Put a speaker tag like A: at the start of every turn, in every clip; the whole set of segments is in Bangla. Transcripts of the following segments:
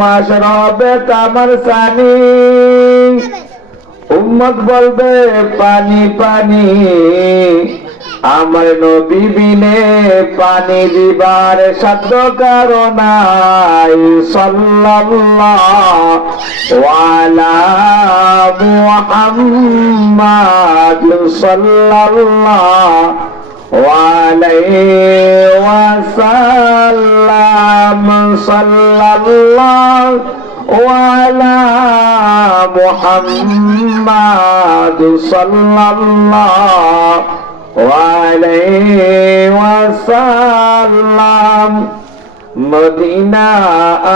A: মাস রবে তামার সানি। উম্মত বলবে, পানি পানি, আমার নবী বিনে পানি দিবার সাধ্য কারণাই সাল্লাল্লাহু মুহাম্মাদ আলাইহি ওয়াসাল্লাম সাল্লাল্লাহু وعلى محمد صلى الله عليه وسلم মদিনা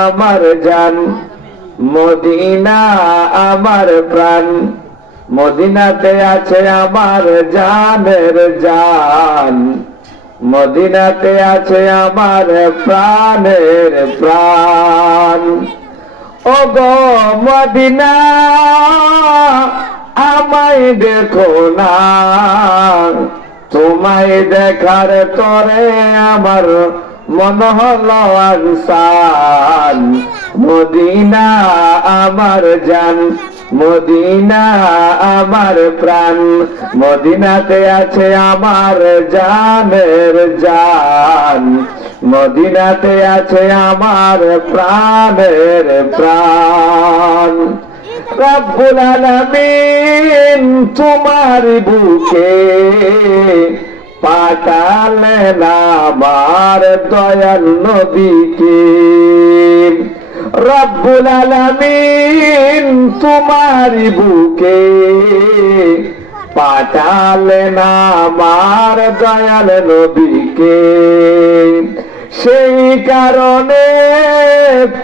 A: আমার জান মদিনা আমার প্রাণ মদিনাতে আছে আমার জানের জান। মদিনাতে আছে আমার প্রাণের প্রাণ। ও গো মদিনা, আমায় দেখো না। তোমায় দেখার তরে আমার মন হলো আনসান। মদিনা আমার জান। মদিনা আমার প্রাণ। মদিনাতে আছে আমার জানের জান। মদিনাতে আছে আমার প্রাণের প্রাণ। রব্বুল আলামিন তোমার বুকে পাঠালেন আমার দয়াল নবীকে। রব্বুল আলামিন তোমার বুকে না আমার দয়াল নবীকে। সেই কারণে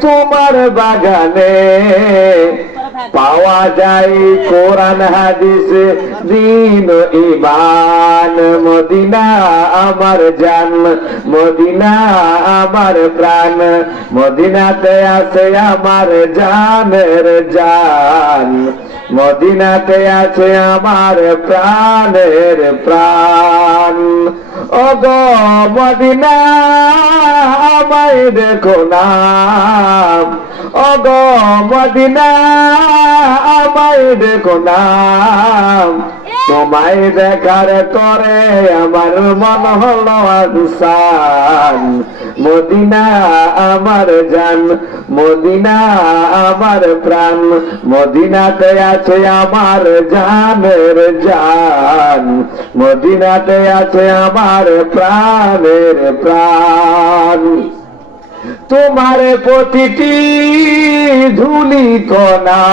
A: তোমার বাগানে পাওয়া যায় কোরআন, হাদিস, দিন ইমান মদিনা আমার জান, মদিনা আমার প্রাণ। মদিনাতে আছে আমার জানের জান। মদিনাতে আছে আমার প্রাণের প্রাণ। ও গো মদিনা, আমায় দেখো না। ও গো মদিনা, আমায় দেখো না। তোমায় দেখার তরে আমার মন হলো আনসান মদিনা আমার জান, মদিনা আমার প্রাণ। মদিনাতে আছে আমার জানের জান। মদিনাতে আছে আমার প্রাণের প্রাণ। তোমার প্রতিটি ধুলি কণা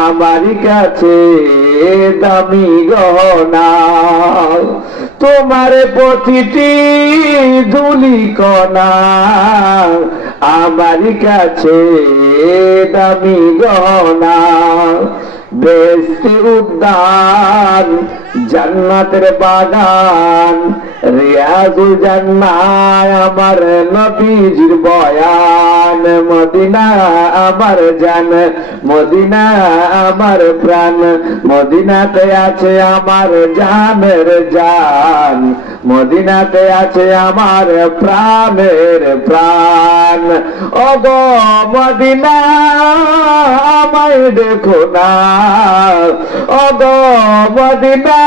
A: আমার কাছে দামি গহনা। তোমার প্রতিটি ধুলি কণা আমার কাছে দামি গহনা। বেস্তি উদ্যান, জান্নাতের বাগান, রিয়াজুল জান্নায় আমার নবীজির বয়ান, মদিনা আমার জান, মদিনা আমার প্রাণ, মদিনাতে আছে আমার জানের জান। মদিনাতে আছে আমার প্রাণের প্রাণ। ও গো মদিনা, আমায় দেখো না। ও গো মদিনা,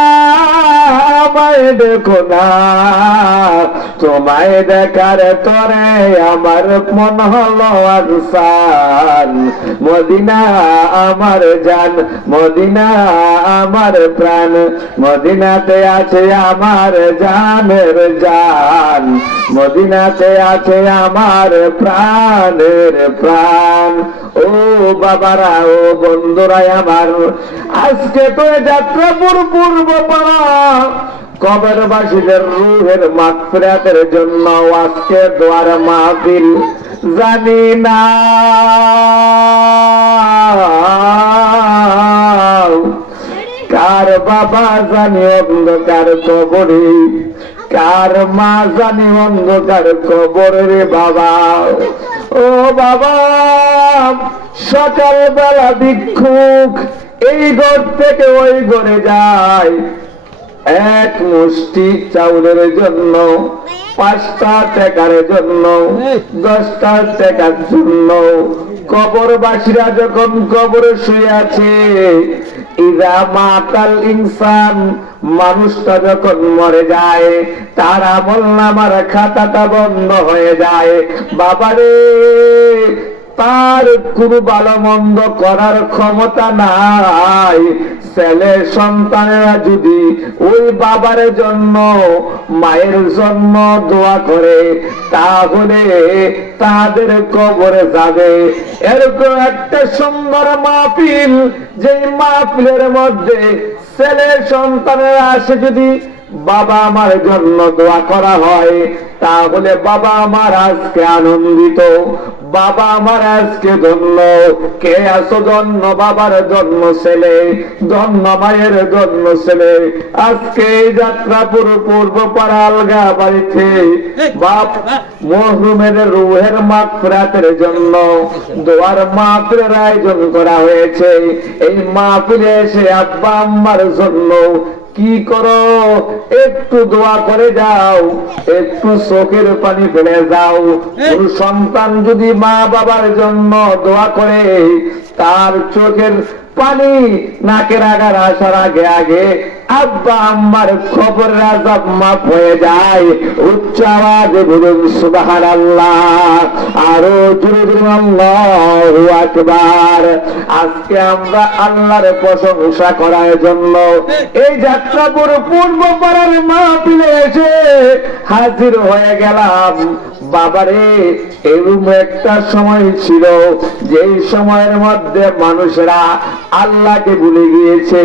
A: আমায় দেখো না। তোমায় দেখার তরে আমার মন হলো আনসান মদিনা, আমার জান। মদিনা, আমার প্রাণ। মদিনাতে আছে আমার জানের জান। মদিনাতে আছে আমার প্রাণের প্রাণ। ও বাবারা, ও বন্ধুরাই আমার, আজকে তো যাত্রা পূর্ব পাড়া। কবর বাসীদের রুহের মাগফিরাতের জন্য আজকে দোয়ার মাহফিল। জানি না। কার বাবা জানি অন্ধকার কবরে। কার মা জানি অন্ধকার কবরে রে বাবা? ও বাবা, সকালবেলা ভিক্ষুক, এই ঘর থেকে ওই ঘরে যায়। এক মুষ্টি চাউলের জন্য, পাঁচটা টাকার জন্য, দশটা টাকার জন্য। কবরবাসীরা যখন কবরে শুয়ে আছে ইনসান মানুষটা যখন মরে যায় তার আমল নামার খাতাটা বন্ধ হয়ে যায়। বাবারে তার কোনো ভালো মন্দ করার ক্ষমতা নাই। ছেলে সন্তানেরা যদি ওই বাবার জন্য, মায়ের জন্য দোয়া করে, তাহলে তাদের কবরে যাবে। এরকম একটা সুন্দর মাহফিল যে মাহফিলের মধ্যে ছেলে সন্তানেরা আসে যদি বাবা আমার জন্য দোয়া করা হয়, তাহলে বাবা আমার আজকে আনন্দিত। বাবা আমার আজকে ধন্য কে আছো জন্ম? বাবার জন্ম ছেলে। জন্ম মায়ের জন্ম ছেলে। আজকে এই যাত্রাপুর পূর্ব পাড়া আলগা বাড়িতে। বাপ মহরুমের রুহের মাত্রাতের জন্য দোয়ার মাত্রের আয়োজন করা হয়েছে। এই মাহফিলে এসে আব্বা আম্মার জন্য কি করো? একটু দোয়া করে যাও একটু চোখের পানি ফেলে যাও। সন্তান যদি মা বাবার জন্য দোয়া করে তার চোখের পানি নাকের আগার আসার আগে আগে আব্বা আম্মার খবর রাজাব মাপ হয়ে যায়। উচ্চ আওয়াজে বলুন সুবাহান আল্লাহ আরও জোরে আল্লাহু আকবার। আজকে আমরা আল্লাহর প্রশংসা করার জন্য এই যাত্রাপুর পূর্ব পাড়ার মাহফিলে এসে হাজির হয়ে গেলাম। বাবারে, এরকম একটা সময় ছিল, যেই সময়ের মধ্যে মানুষেরা আল্লাহকে ভুলে গিয়েছে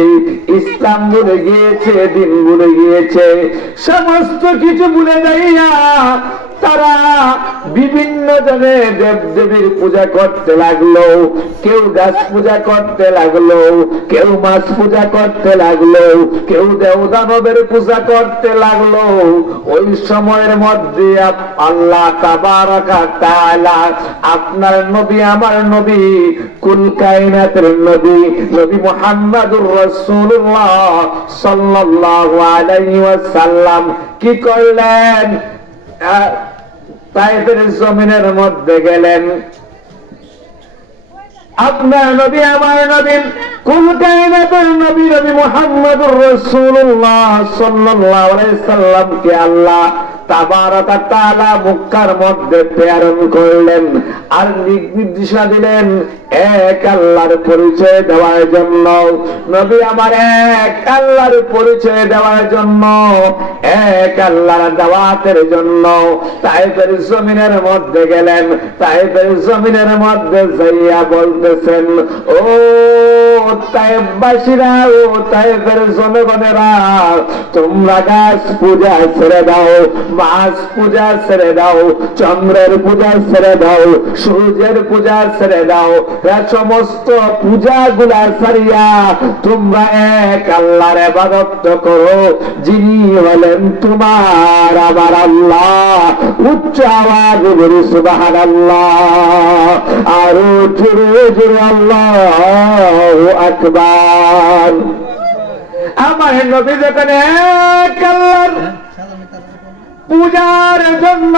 A: ইসলাম ভুলে গিয়েছে দিন ভুলে গিয়েছে সমস্ত কিছু ভুলে যাইয়া তারা বিভিন্ন জনে দেব দেবীর পূজা করতে লাগল। কেউ গাছ পূজা করতে লাগল, কেউ মাছ পূজা করতে লাগল, কেউ দেবদানবের পূজা করতে লাগল। ওই সময়ের মধ্যে আল্লাহ আপনার নবী, আমার নবী, কুল কায়নাতের নবী নবী মুহাম্মদুর রাসূলুল্লাহ সাল্লাল্লাহু আলাইহি ওয়াসাল্লাম কি করলেন? তাইফের জমিনের মধ্যে গেলেন। আপনার নবী, আমার নবী, কোন কায়নাতের নবী নবী মুহাম্মদুর রাসূলুল্লাহ সাল্লাল্লাহু আলাইহি সাল্লামকে আল্লাহ তাবারাকা তাআলা মধ্যে প্রেরণ করলেন আর দিলেন, এক আল্লাহর পরিচয় দেওয়ার জন্য। নবী আমার এক আল্লাহর পরিচয় দেওয়ার জন্য, এক আল্লাহর দাওয়াতের জন্য। জমিনের মধ্যে গেলেন তাইফের জমিনের মধ্যে যাইয়া বলতেছেন, ও তাইবাসীরা, ও তাইফের জনগণেরা, তোমরা গাছ পূজা ছেড়ে দাও মাছ পূজা ছেড়ে দাও, চন্দ্রের পূজা ছেড়ে দাও, সূর্যের পূজা ছেড়ে দাও সমস্ত পূজা গুলা ছাড়িয়া তোমরা এক আল্লাহর এবাদত করো, যিনি হলেন তোমার আমার আল্লাহ। উচ্চ আওয়াজ বলি সুবাহান আল্লাহ আরও জোরে জোরে আল্লাহ আকবার। আমার নবী যখন এক আল্লাহর পূজার জন্য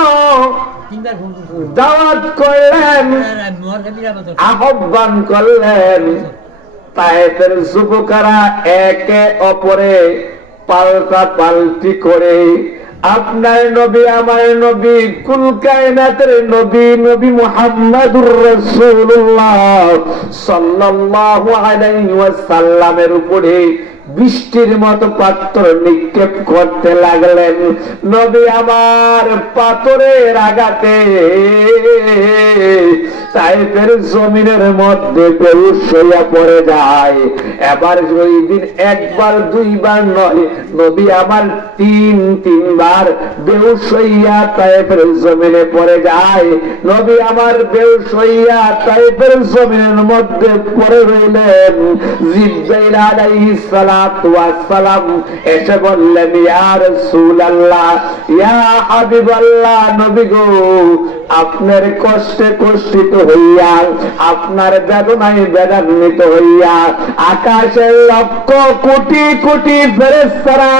A: দাওয়াত করলেন আহ্বান করলেন তাইফের যুবকেরা একে অপরে পাল্টা পাল্টি করে আপনার নবী আমার নবী কুল কায়নাতের নবী নবী মুহাম্মাদুর রাসূলুল্লাহ সাল্লাল্লাহু আলাইহি ওয়াসাল্লামের উপরে বৃষ্টির মতো পাথর নিক্ষেপ করতে লাগলেন। নবী আমার পাথরের আঘাতে। তাইফের জমিনের মধ্যে বেউস হইয়া পড়ে যায়। এবার ওই দিন একবার, দুইবার নয়, নবী আমার তিন, তিনবার বেউস হইয়া তাইফের জমিনে পড়ে যায়। নবী আমার বেউস হইয়া তাইফের জমিনের মধ্যে পড়ে রইলেন। জিব্রাইল আলাইহিস সালাম এসে বললেন, ইয়া রাসূলুল্লাহ, ইয়া নবী গো, আপনার কষ্টে কষ্টিত হইয়া, আপনার বেদনায় বেদনান্বিত হইয়া আকাশের লক্ষ কোটি কোটি ফেরেশতারা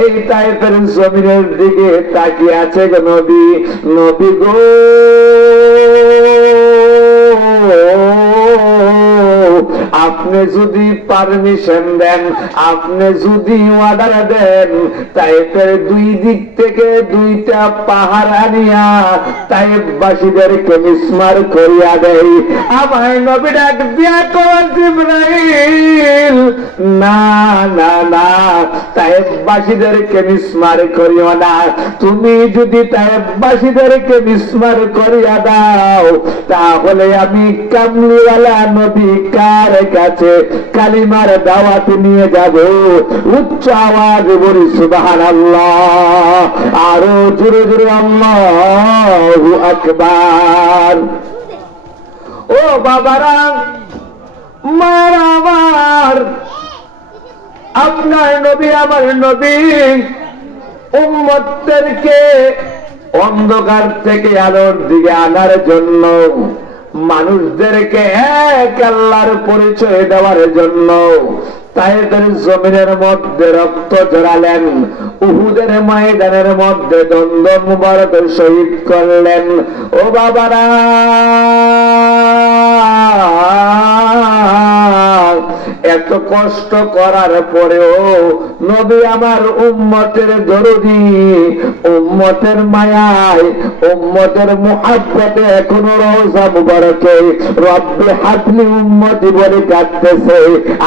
A: এই টাইপের জমিনের দিকে তাকিয়ে আছে গো নবী। নবী গো আপনি যদি পারমিশন দেন, আপনি যদি অর্ডার দেন তাইপের দুই দিক থেকে দুইটা পাহাড় আনিয়া তাইবাসীদেরকে মিসমার করিয়া দেয় আমায় নবী ডাক দিয়া কর জিব্রাইল। না না না তাইবাসীদেরকে মিসমার করিও না। তুমি যদি তাইবাসীদেরকে মিসমার করিয়া দাও, তাহলে আমি কামলিওয়ালা নবী কার কাছে কালিমার দাওয়াত নিয়ে যাব। উচ্চ আওয়াজ বলি সুবাহান আরও জোরে জোরে আল্লাহু আকবার। ও বাবারা, মার আমার আপনার নবী, আমার নবী উম্মতদেরকে অন্ধকার থেকে আলোর দিকে আনার জন্য মানুষদেরকে এক আল্লাহর পরিচয় দেওয়ার জন্য তাইদের জমিনের মধ্যে রক্ত জড়ালেন, উহুদের ময়দানের মধ্যে দ্বন্দ্ব মুবারক শহীদ করলেন। ও বাবারা! এত কষ্ট করার পরেও নবী আমার উম্মতের দরদি, উম্মতের মায়ায়, উম্মতের মুহাব্বতে এখনও রোজা মুবারকে রব্বে হাতলি উম্মতি বলে কাটতেছে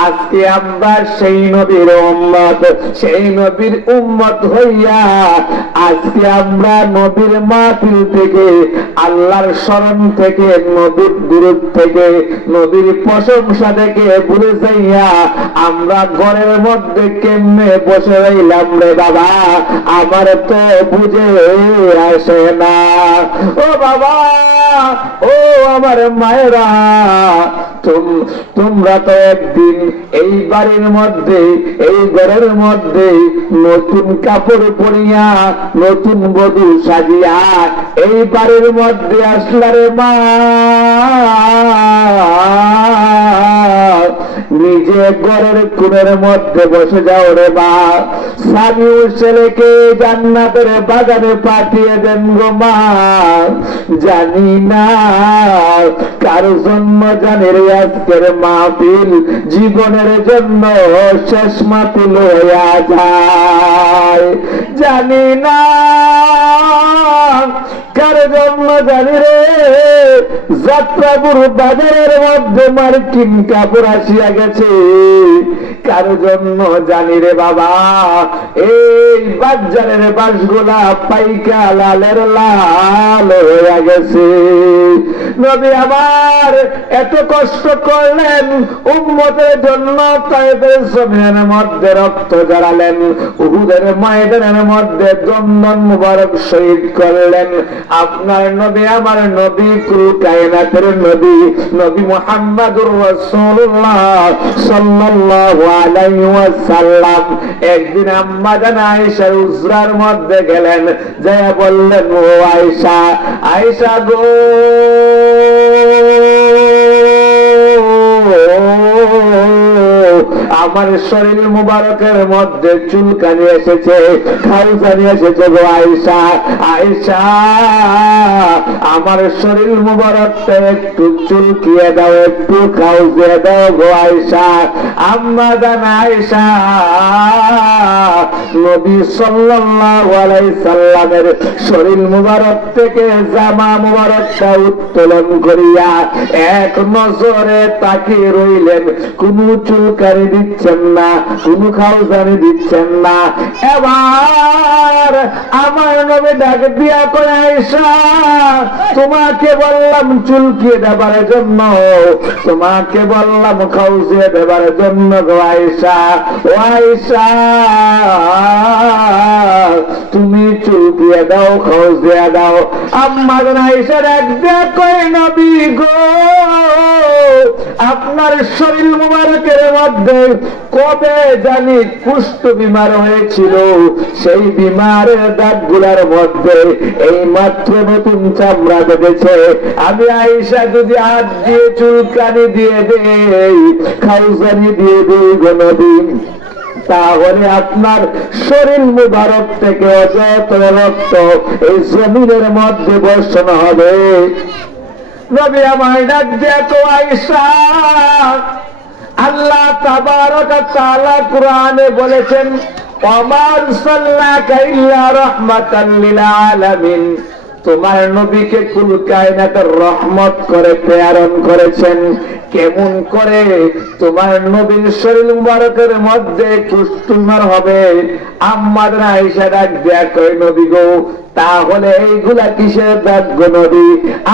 A: আজকে আমরা সেই নবীর উম্মত, সেই নবীর উম্মত হইয়া আজকে আমরা নবীর মাহফিল থেকে, আল্লাহর স্মরণ থেকে, নবীর দূরত থেকে, নবীর প্রশংসা থেকে ভুলে যাইয়া, আমরা ঘরের মধ্যে কেমনে বসে রইলাম রে বাবা? আমার তো বুঝে আসে না। ও বাবা, ও আমার মায়েরা তোমরা তো একদিন এই বাড়ির মধ্যে, এই ঘরের মধ্যে নতুন কাপড় পরিয়া, নতুন বধু সাজিয়া এই বাড়ির মধ্যে আসলারে মা। নিজে ঘরের কুনের মধ্যে বসে যাও রে মা। স্বামী ছেলেকে জান্নাতের বাগানে পাঠিয়ে দেন গো মা। জানি না কার জন্ম জানি রে আজকের মাহফিল, জীবনের জন্য শেষ মাহফিল হইয়া যায়। জানি না কার জন্য জানি রে যাত্রাপুর বাজারের মধ্যে মার্কিন কাপড় আসিয়া গেছে কার জন্য জানি রে বাবা? এই বাজারের বাসগুলা পাইকা লালের লাল হইয়া গেছে। নবী আমার, এত কষ্ট করলেন, উম্মতের জন্য তাইদের জমিনের মধ্যে রক্ত জড়ালেন উহুদের ময়দানের মধ্যে দন্দন মুবারক শহীদ করলেন। আপনার নবী, আমার নবী কুল কায়নাতের নবী নবী মুহাম্মাদুর রাসূলুল্লাহ। সাল্লাল্লাহু একদিন আম্মা জান আয়েশার উজরার মধ্যে গেলেন যে বললেন ও আয়েশা আয়েশা গো! আমার শরীর মুবারকের মধ্যে চুলকানি এসেছে খাউজানি এসেছে গো আয়েশা আয়েশা। আমার শরীর মুবারকটা একটু চুলকিয়ে দাও, একটু খাউজিয়ে দাও গো আয়েশা। আম্মা আয়েশা, নবী সাল্লাল্লাহু আলাইহি সাল্লামের শরীর মুবারক থেকে জামা মুবারকটা উত্তোলন করিয়া এক নজরে তাকিয়ে রইলেন। কোন চুলকারি দিচ্ছেন না কোন খাউজানি দিচ্ছেন না। এবার আমার নবী ডাক দিয়া কয়, আয়েশা, তোমাকে বললাম চুলকিয়ে দেবার জন্য, তোমাকে বললাম খাউজিয়ে দেবার জন্য গো আয়েশা। ও আয়েশা, তুমি চুলকিয়ে দাও, খাউজিয়ে দাও। আম্মা আয়েশা ডাক দিয়া কয়, নবী গো, আপনার শরীর মুবারকের মধ্যে কবে জানি কুষ্ঠ বিমার হয়েছিল? সেই বিমারের দাগগুলার মধ্যে এই মাত্র নতুন চামড়া বেঁধেছে। আমি আইসা যদি হাত দিয়ে চুলকানি দিয়ে দেই খাউসানি দিয়ে দিই গণদিন তাহলে আপনার শরীর মুবারক থেকে অযত রক্ত এই জমিনের মধ্যে বর্ষণ হবে। নবী আমার ডাক দেখো আইসা আল্লাহ তাবারক তাআলা কোরআনে বলেছেন তোমার নবীকে কুল কায়নাতের রহমত করে প্রেরণ করেছেন। কেমন করে? তোমার নবীর শরীর মুবারকের মধ্যে কুষ্ঠুমার হবে। আম্মাদের আয়েশা ডাক দেয়া নবী গো তাহলে এইগুলা কিসের ভাগ্য নবী?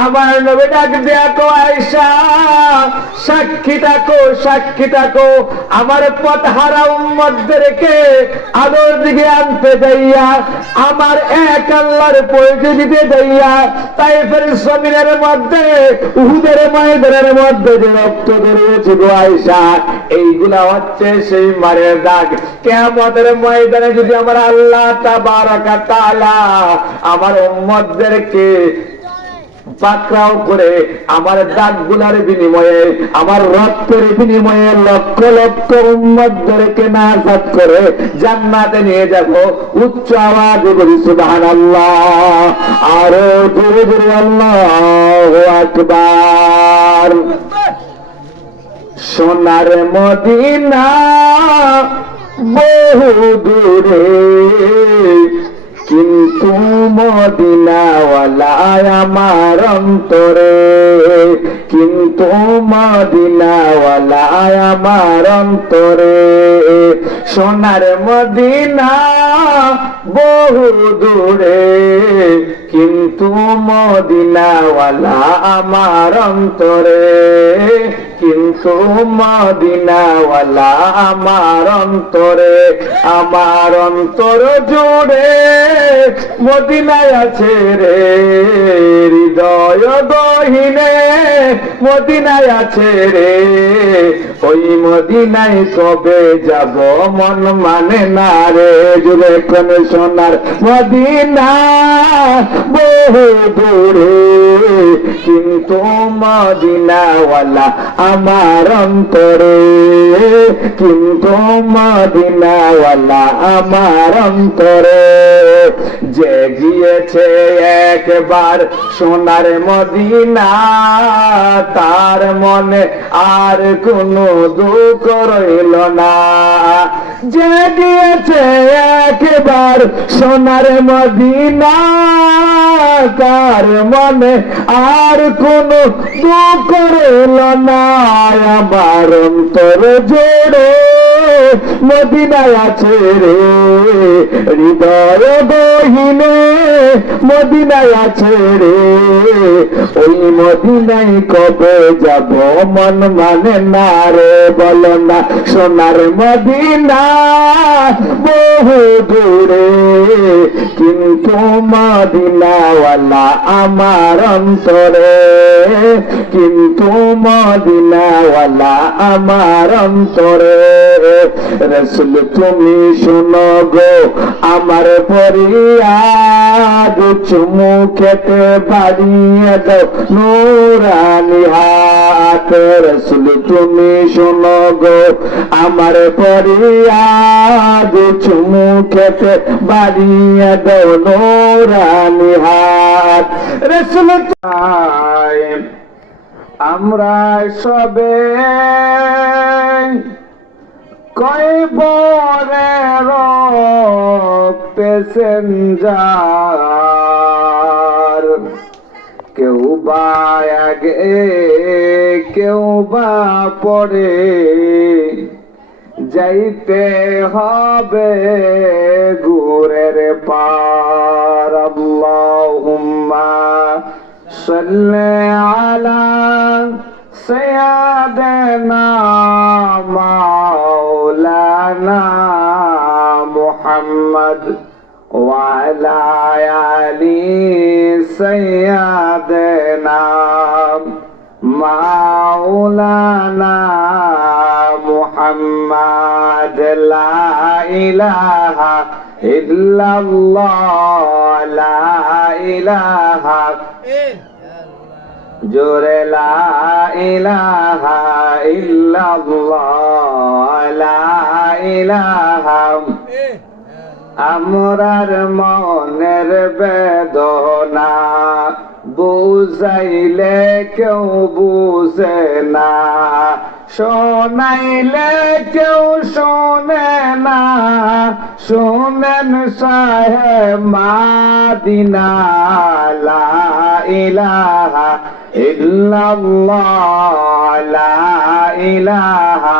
A: আমার নবী ডাক দেয়া কো আয়েশা, সাক্ষী থাকো সাক্ষী থাকো আমার পথ হারা উম্মতদেরকে আলোর দিকে আনতে যাইয়া, আমার এক আল্লাহর পরিচয় দিতে যাইয়া তাই ফের জমিনের মধ্যে, উহুদের ময়দানের মধ্যে যে রক্ত বেরিয়েছে গো আয়েশা, এইগুলা হচ্ছে সেই মারের দাগ কেমতের ময়দানে যদি আমার আল্লাহ তাবারাকা তাআলা আমার উম্মতদেরকে পাকড়াও করে আমার দাগগুলার বিনিময়ে, আমার রক্তের বিনিময়ে লক্ষ লক্ষ উম্মতদেরকে নাজাত করে জান্নাতে নিয়ে যাব। উচ্চ আওয়াজে বলি, সুবহানাল্লাহ। আরও জোরে জোরে আল্লাহু আকবার। সোনার মদিনা বহু দূরে কিন্তু মদিনাওয়ালায় আমার অন্তরে কিন্তু মদিনাওয়ালায় আমার অন্তরে সোনার মদিনা বহু দূরে কিন্তু মদিনাওয়ালা আমার অন্তরে, কিন্তু মদিনাওয়ালা আমার অন্তরে, আমার অন্তর জুড়ে মদিনায় আছে রে, হৃদয় গহিনে মদিনায় আছে রে। ওই মদিনায় কবে যাব মন মানে না রে জুড়ে কোন সোনার মদিনা। বহু দূরে, কিন্তু মদিনাওয়ালা আমার অন্তরে। কিন্তু মদিনাওয়ালা আমার অন্তরে। যে গিয়েছে একবার সোনার মদিনা, তার মনে আর কোনো দুঃখ রইল না। যে একবার সোনার মদিনা তার মনে আর কোন দুঃখ রইল না। আমার অন্তর জোড়ে মদিনায় আছে রে। হৃদয় বহিনে মদিনায় আছে রে। ওই মদিনায় কবে যাব মন মানে না রে, বলো না। সোনার মদিনা বহু দূরে, কিন্তু মদিনাওয়ালা আমার অন্তরে। কিন্তু মদিনাওয়ালা আমার অন্তরে। রসুল তুমি শোনো গো, আমার পরিয়াদ চুমু খেতে বাড়িয়ে নোরানি হাত রসুল তুমি শোনো আমার পরিয়াদ চুমু খেতে বাড়িয়ে নোরানি হাত রসুল আমরা সবে কয় বরে কেউ বা আগে কেউ বা পরে। যাইতে হবে গুরের পার। আল্লাহুম্মা সাল্লি আলা সাইয়্যিদিনা মা محمد وعلى آل سيدنا মাওলানা মুহাম্মদ লা ইলাহা ইল্লাল্লাহ লা ইলাহা জোরে লা ইলাহা ইল্লাল্লাহ লা ইলাহা আমরার মনের বেদনা বুঝাইলে কেউ বুঝে না, শোনাইলে কেউ শোনে না। শোনেন সাহেব মাদিনা, লা ইলাহা ইল্লাল্লাহ, লা ইলাহা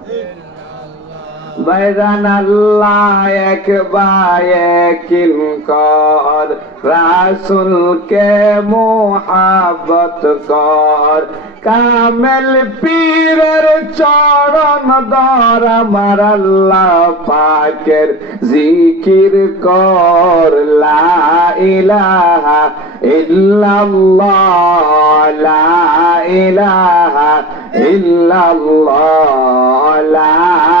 A: বাইরান আল্লাহ এক বায়কিন কর, রাসুলকে মোহাবত কর। কামেল পীরের চরণ দর আমার আল্লাহ পাকের জিকির কর। লা ইলাহা ইল্লাল্লাহ, লা ইলাহা ইল্লাল্লাহ, লা